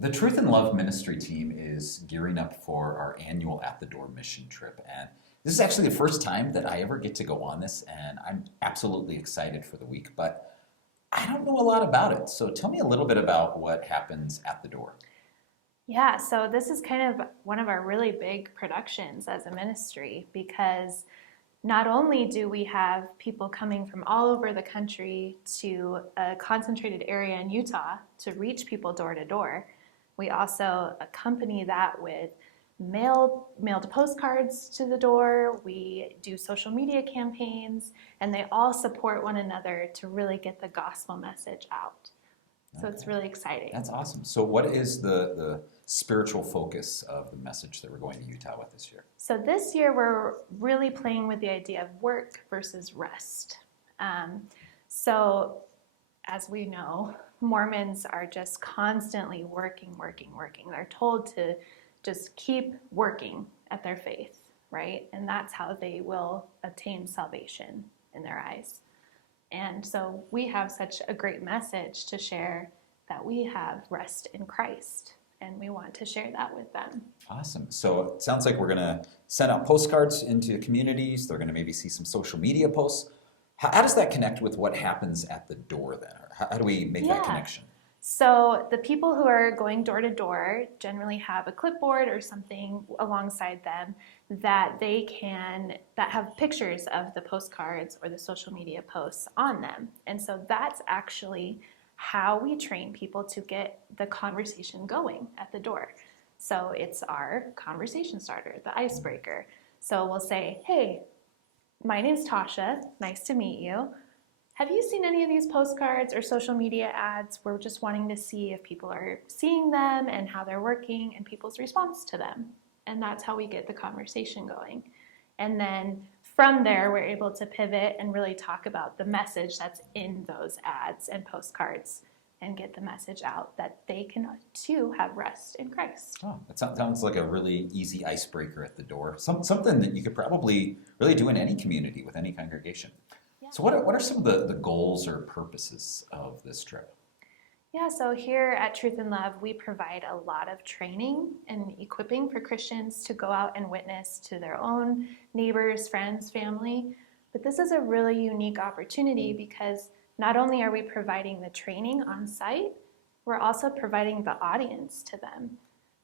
The Truth and Love ministry team is gearing up for our annual At the Door mission trip. And this is actually the first time that I ever get to go on this, and I'm absolutely excited for the week, but I don't know a lot about it. So tell me a little bit about what happens at the door. Yeah, so this is kind of one of our really big productions as a ministry because not only do we have people coming from all over the country to a concentrated area in Utah to reach people door to door, we also accompany that with mailed postcards to the door. We do social media campaigns, and they all support one another to really get the gospel message out. So it's Okay, really exciting. that's awesome. So what is the spiritual focus of the message that we're going to Utah with this year? So this year we're really playing with the idea of work versus rest. So as we know, Mormons are just constantly working, working, working. They're told to just keep working at their faith, right? And that's how they will obtain salvation in their eyes. And so we have such a great message to share that we have rest in Christ, and we want to share that with them. Awesome. So it sounds like we're going to send out postcards into communities. They're going to maybe see some social media posts. How does that connect with what happens at the door then? Or how do we make that Yeah. connection? So the people who are going door to door generally have a clipboard or something alongside them that that have pictures of the postcards or the social media posts on them. And so that's actually how we train people to get the conversation going at the door. So it's our conversation starter, the icebreaker. So we'll say, hey, my name's Tasha, nice to meet you. Have you seen any of these postcards or social media ads? We're just wanting to see if people are seeing them and how they're working and people's response to them. And that's how we get the conversation going. And then from there, we're able to pivot and really talk about the message that's in those ads and postcards and get the message out that they can too have rest in Christ. Oh, that sounds like a really easy icebreaker at the door. Something that you could probably really do in any community with any congregation. Yeah. So what are some of the goals or purposes of this trip? Yeah, so here at Truth and Love, we provide a lot of training and equipping for Christians to go out and witness to their own neighbors, friends, family. But this is a really unique opportunity because not only are we providing the training on site, we're also providing the audience to them.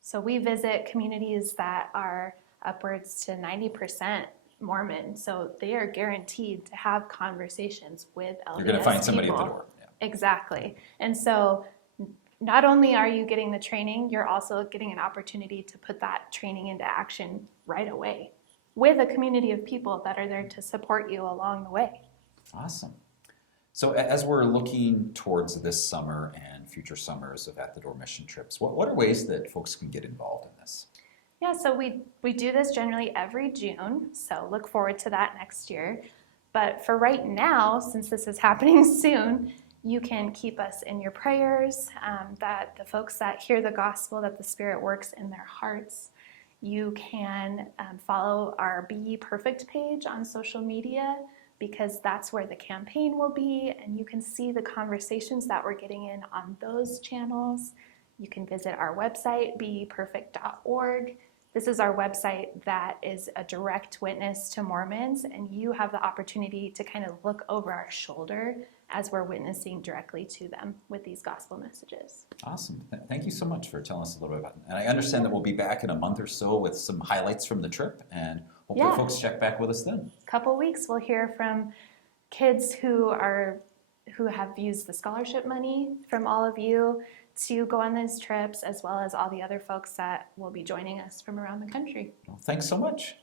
So we visit communities that are upwards to 90% Mormon, so they are guaranteed to have conversations with LDS You're going to find somebody people. at the door. Yeah. Exactly. And so not only are you getting the training, you're also getting an opportunity to put that training into action right away with a community of people that are there to support you along the way. Awesome. So as we're looking towards this summer and future summers of At the Door mission trips, what are ways that folks can get involved in this? Yeah, so we do this generally every June, so look forward to that next year. But for right now, since this is happening soon, you can keep us in your prayers, that the folks that hear the gospel, that the Spirit works in their hearts. You can follow our Be Ye Perfect page on social media because that's where the campaign will be, and you can see the conversations that we're getting in on those channels. You can visit our website, beyeperfect.org. This is our website that is a direct witness to Mormons, and you have the opportunity to kind of look over our shoulder as we're witnessing directly to them with these gospel messages. Awesome. Thank you so much for telling us a little bit about it. And I understand that we'll be back in a month or so with some highlights from the trip, and hopefully folks check back with us then. Couple weeks, we'll hear from kids who have used the scholarship money from all of you to go on these trips, as well as all the other folks that will be joining us from around the country. Well, thanks so much.